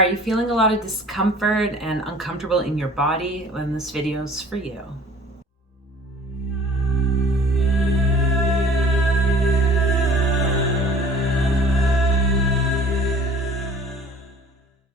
Are you feeling a lot of discomfort and uncomfortable in your body? Then this video is for you.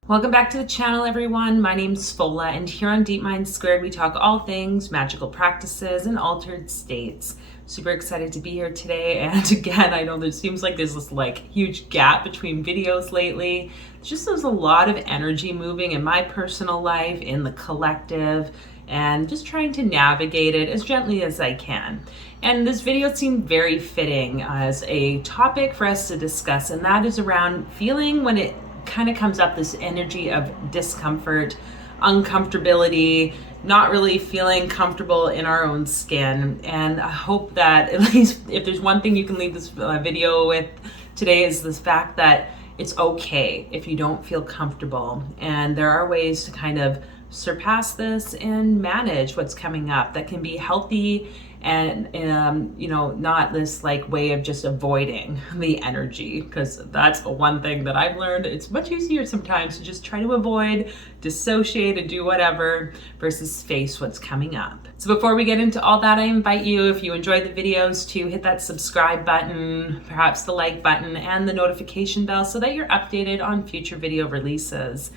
Welcome back to the channel, everyone. My name's Fola, and here on Deep Mind Squared, we talk all things magical practices and altered states. Super excited to be here today. And again, I know there seems like there's this huge gap between videos lately. There's a lot of energy moving in my personal life, in the collective, and just trying to navigate it as gently as I can. And this video seemed very fitting as a topic for us to discuss, and that is around feeling when it kind of comes up, this energy of discomfort, uncomfortability, not really feeling comfortable in our own skin. And I hope that at least if there's one thing you can leave this video with today is this fact that it's okay if you don't feel comfortable, and there are ways to kind of surpass this and manage what's coming up that can be healthy and not this way of just avoiding the energy, because that's the one thing that I've learned. It's much easier sometimes to just try to avoid, dissociate, and do whatever versus face what's coming up. So before we get into all that, I invite you, if you enjoyed the videos, to hit that subscribe button, perhaps the like button, and the notification bell so that you're updated on future video releases.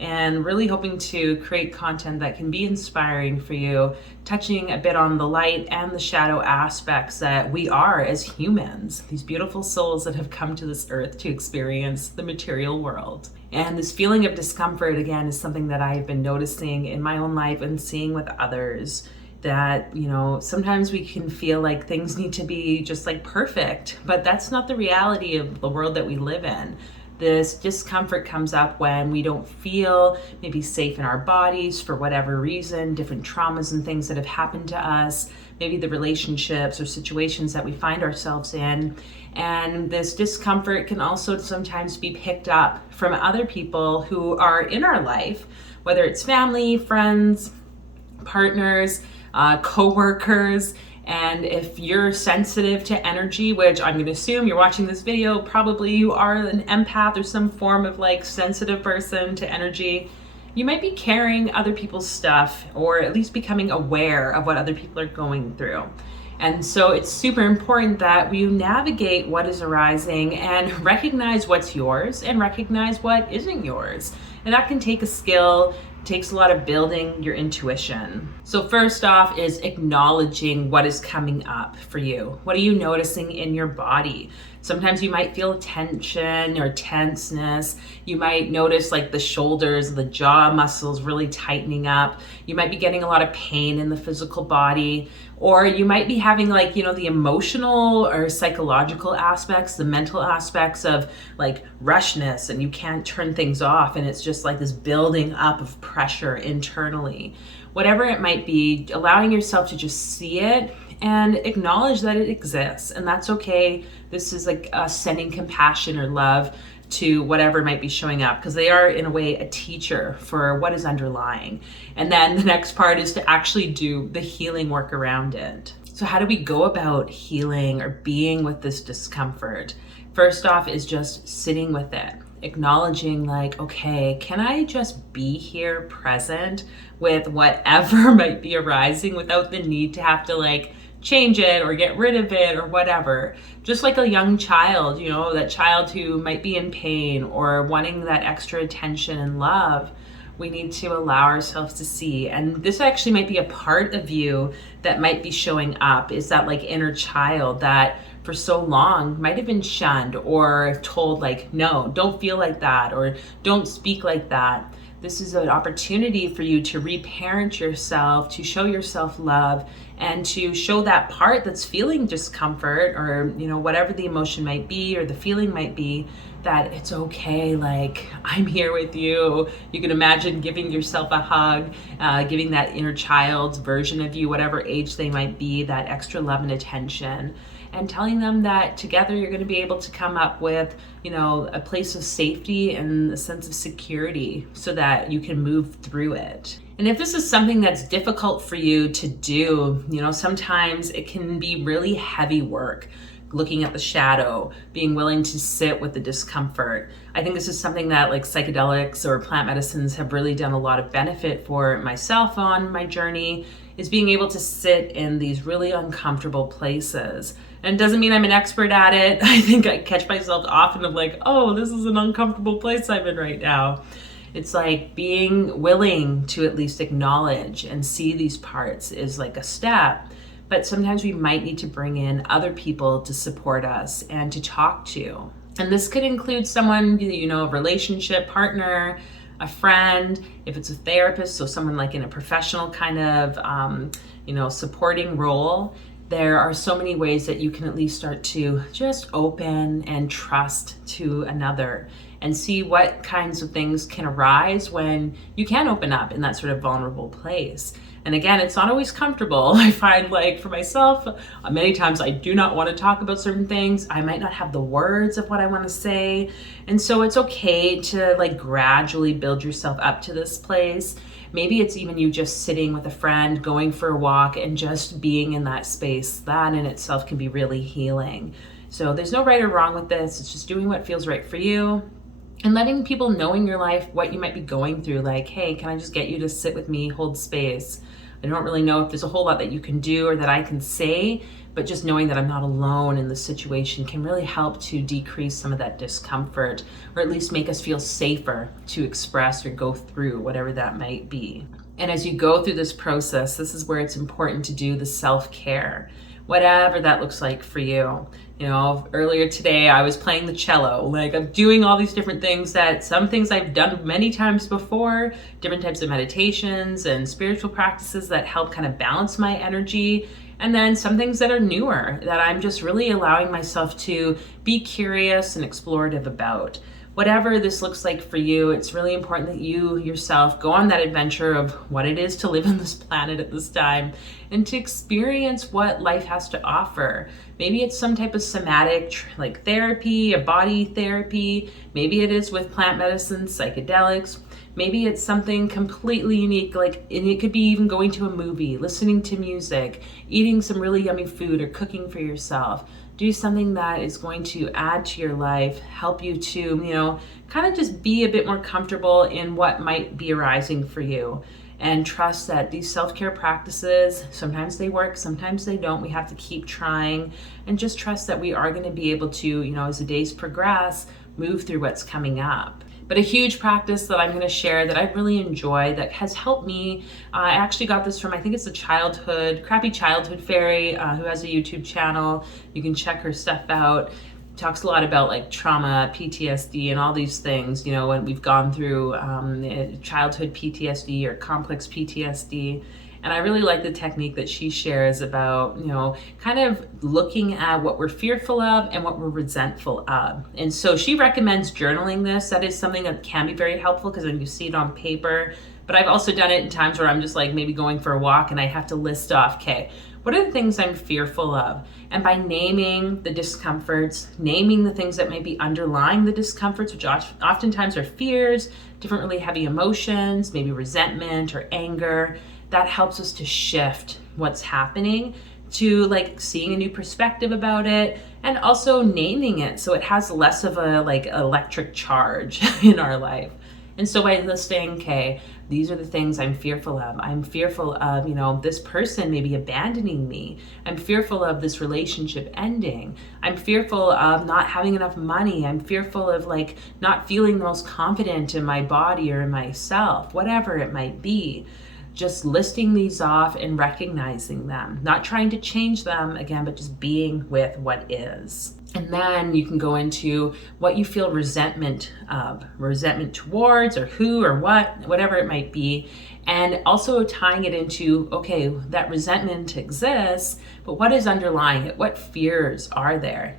And really hoping to create content that can be inspiring for you, touching a bit on the light and the shadow aspects that we are as humans, these beautiful souls that have come to this earth to experience the material world. And this feeling of discomfort, again, is something that I've been noticing in my own life and seeing with others, that sometimes we can feel like things need to be just perfect, but that's not the reality of the world that we live in. This discomfort comes up when we don't feel maybe safe in our bodies for whatever reason, different traumas and things that have happened to us, maybe the relationships or situations that we find ourselves in. And this discomfort can also sometimes be picked up from other people who are in our life, whether it's family, friends, partners, co-workers. And if you're sensitive to energy, which I'm going to assume you're watching this video, probably you are an empath or some form of sensitive person to energy, you might be carrying other people's stuff, or at least becoming aware of what other people are going through. And so it's super important that we navigate what is arising and recognize what's yours and recognize what isn't yours. And that can take a skill. Takes a lot of building your intuition. So first off is acknowledging what is coming up for you. What are you noticing in your body? Sometimes you might feel tension or tenseness. You might notice the shoulders, the jaw muscles really tightening up. You might be getting a lot of pain in the physical body, or you might be having the emotional or psychological aspects, the mental aspects of rushness, and you can't turn things off, and it's just this building up of pressure internally. Whatever it might be, allowing yourself to just see it and acknowledge that it exists, and that's okay. This is sending compassion or love to whatever might be showing up, because they are in a way a teacher for what is underlying. And then the next part is to actually do the healing work around it. So how do we go about healing or being with this discomfort? First off is just sitting with it, acknowledging okay, can I just be here present with whatever might be arising without the need to have to change it or get rid of it or whatever. Just like a young child, that child who might be in pain or wanting that extra attention and love, we need to allow ourselves to see. And this actually might be a part of you that might be showing up, is that inner child that for so long might have been shunned or told no, don't feel like that, or don't speak like that. This is an opportunity for you to reparent yourself, to show yourself love, and to show that part that's feeling discomfort or whatever the emotion might be or the feeling might be, that it's okay. I'm here with you. You can imagine giving yourself a hug, giving that inner child's version of you, whatever age they might be, that extra love and attention, and telling them that together you're going to be able to come up with, a place of safety and a sense of security so that you can move through it. And if this is something that's difficult for you to do, sometimes it can be really heavy work. looking at the shadow, being willing to sit with the discomfort. I think this is something that like psychedelics or plant medicines have really done a lot of benefit for myself on my journey, is being able to sit in these really uncomfortable places. And it doesn't mean I'm an expert at it. I think I catch myself often of like, oh, this is an uncomfortable place I'm in right now. It's like being willing to at least acknowledge and see these parts is like a step. But sometimes we might need to bring in other people to support us and to talk to. And this could include someone, you know, a relationship partner, a friend, if it's a therapist, so someone like in a professional kind of, supporting role. There are so many ways that you can at least start to just open and trust to another and see what kinds of things can arise when you can open up in that sort of vulnerable place. And again, it's not always comfortable. I find like for myself, many times I do not want to talk about certain things. I might not have the words of what I want to say. And so it's okay to like gradually build yourself up to this place. Maybe it's even you just sitting with a friend, going for a walk and just being in that space. That in itself can be really healing. So there's no right or wrong with this. It's just doing what feels right for you. And letting people know in your life what you might be going through, like, hey, can I just get you to sit with me, hold space? I don't really know if there's a whole lot that you can do or that I can say, but just knowing that I'm not alone in the situation can really help to decrease some of that discomfort, or at least make us feel safer to express or go through whatever that might be. And as you go through this process, this is where it's important to do the self-care, whatever that looks like for you. You know, earlier today I was playing the cello. Like I'm doing all these different things that some things I've done many times before, different types of meditations and spiritual practices that help kind of balance my energy. And then some things that are newer that I'm just really allowing myself to be curious and explorative about. Whatever this looks like for you, it's really important that you yourself go on that adventure of what it is to live on this planet at this time and to experience what life has to offer. Maybe it's some type of somatic like therapy, a body therapy. Maybe it is with plant medicines, psychedelics. Maybe it's something completely unique, like, and it could be even going to a movie, listening to music, eating some really yummy food, or cooking for yourself. Do something that is going to add to your life, help you to, kind of just be a bit more comfortable in what might be arising for you. And trust that these self-care practices, sometimes they work, sometimes they don't. We have to keep trying, and just trust that we are going to be able to, as the days progress, move through what's coming up. But a huge practice that I'm going to share that I really enjoy that has helped me, I actually got this from, I think it's a Crappy Childhood Fairy, who has a YouTube channel. You can check her stuff out. Talks a lot about like trauma, PTSD, and all these things, when we've gone through childhood PTSD or complex PTSD. And I really like the technique that she shares about, kind of looking at what we're fearful of and what we're resentful of. And so she recommends journaling this. That is something that can be very helpful because then you see it on paper. But I've also done it in times where I'm just like maybe going for a walk and I have to list off, okay, what are the things I'm fearful of? And by naming the discomforts, naming the things that may be underlying the discomforts, which oftentimes are fears, different really heavy emotions, maybe resentment or anger, that helps us to shift what's happening to like seeing a new perspective about it, and also naming it so it has less of a like electric charge in our life. And so by listing, okay, these are the things I'm fearful of. I'm fearful of, this person maybe abandoning me. I'm fearful of this relationship ending. I'm fearful of not having enough money. I'm fearful of like not feeling the most confident in my body or in myself, whatever it might be. Just listing these off and recognizing them, not trying to change them again, but just being with what is. And then you can go into what you feel resentment towards, or who or whatever it might be. And also tying it into, okay, that resentment exists, but what is underlying it? What fears are there?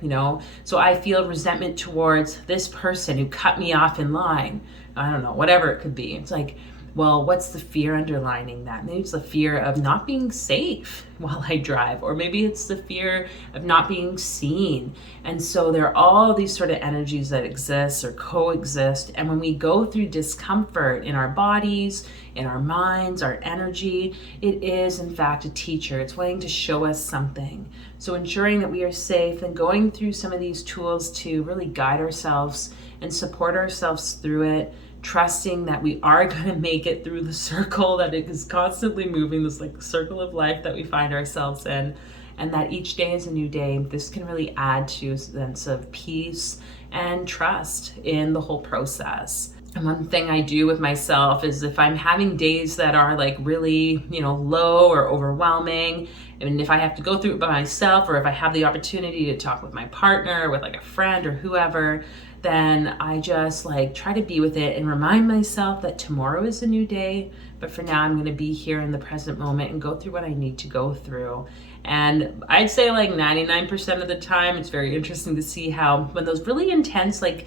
So I feel resentment towards this person who cut me off in line. I don't know, whatever it could be. It's like, Well, what's the fear underlining that? Maybe it's the fear of not being safe while I drive, or maybe it's the fear of not being seen. And so there are all these sort of energies that exist or coexist. And when we go through discomfort in our bodies, in our minds, our energy, it is in fact a teacher. It's wanting to show us something. So ensuring that we are safe and going through some of these tools to really guide ourselves and support ourselves through it, trusting that we are going to make it through the circle, that it is constantly moving, this like circle of life that we find ourselves in, and that each day is a new day. This can really add to a sense of peace and trust in the whole process. And one thing I do with myself is if I'm having days that are like really, low or overwhelming, and if I have to go through it by myself, or if I have the opportunity to talk with my partner, with like a friend or whoever, then I just like try to be with it and remind myself that tomorrow is a new day, but for now I'm going to be here in the present moment and go through what I need to go through. And I'd say like 99% of the time, it's very interesting to see how when those really intense, like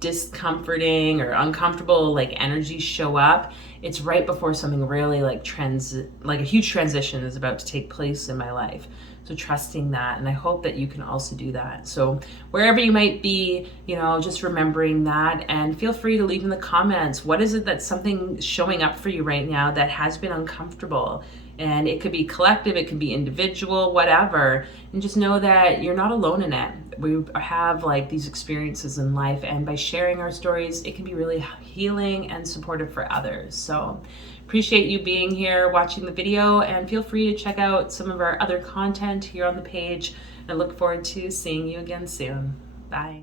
discomforting or uncomfortable like energies show up, it's right before something really like a huge transition is about to take place in my life. So trusting that, and I hope that you can also do that. So wherever you might be, just remembering that, and feel free to leave in the comments, what is it that's something showing up for you right now that has been uncomfortable? And it could be collective, it could be individual, whatever. And just know that you're not alone in it. We have like these experiences in life, and by sharing our stories, it can be really healing and supportive for others. So appreciate you being here, watching the video, and feel free to check out some of our other content here on the page. I look forward to seeing you again soon. Bye.